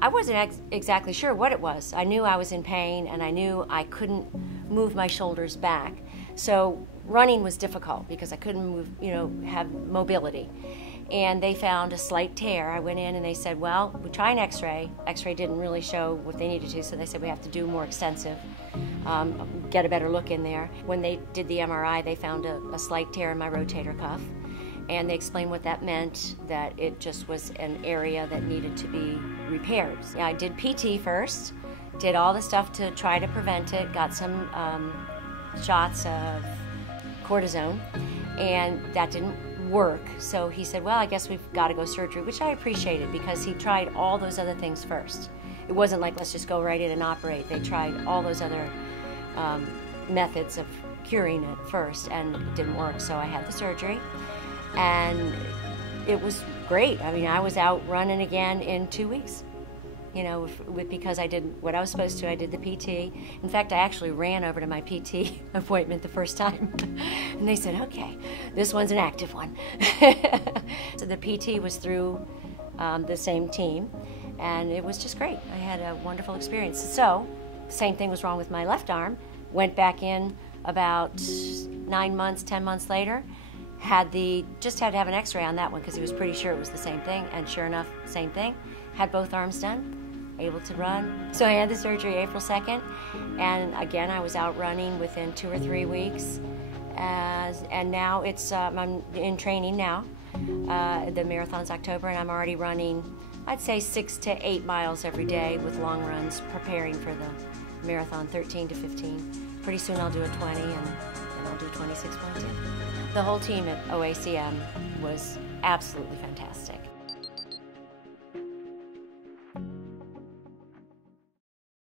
I wasn't exactly sure what it was. I knew I was in pain and I knew I couldn't move my shoulders back. So running was difficult because I couldn't move, have mobility. And they found a slight tear. I went in and they said, well, we try an x-ray. X-ray didn't really show what they needed to, so they said we have to do more extensive, get a better look in there. When they did the MRI, they found a slight tear in my rotator cuff. And they explained what that meant, that it just was an area that needed to be repaired. I did PT first, did all the stuff to try to prevent it, got some shots of cortisone, and that didn't work. So he said, well, I guess we've got to go surgery, which I appreciated because he tried all those other things first. It wasn't like, let's just go right in and operate. They tried all those other methods of curing it first, and it didn't work. So I had the surgery. And it was great. I mean, I was out running again in 2 weeks, because I did what I was supposed to. I did the PT. In fact, I actually ran over to my PT appointment the first time. And they said, okay, this one's an active one. So the PT was through the same team, and it was just great. I had a wonderful experience. So, same thing was wrong with my left arm. Went back in about 9 months, 10 months later. Just had to have an x-ray on that one because he was pretty sure it was the same thing, and sure enough, same thing. Had both arms done, able to run. So I had the surgery April 2nd, and again, I was out running within 2 or 3 weeks. And now I'm in training now. The marathon's October, and I'm already running, I'd say 6 to 8 miles every day with long runs, preparing for the marathon, 13 to 15. Pretty soon I'll do a 20, and then I'll do 26.2. The whole team at OACM was absolutely fantastic.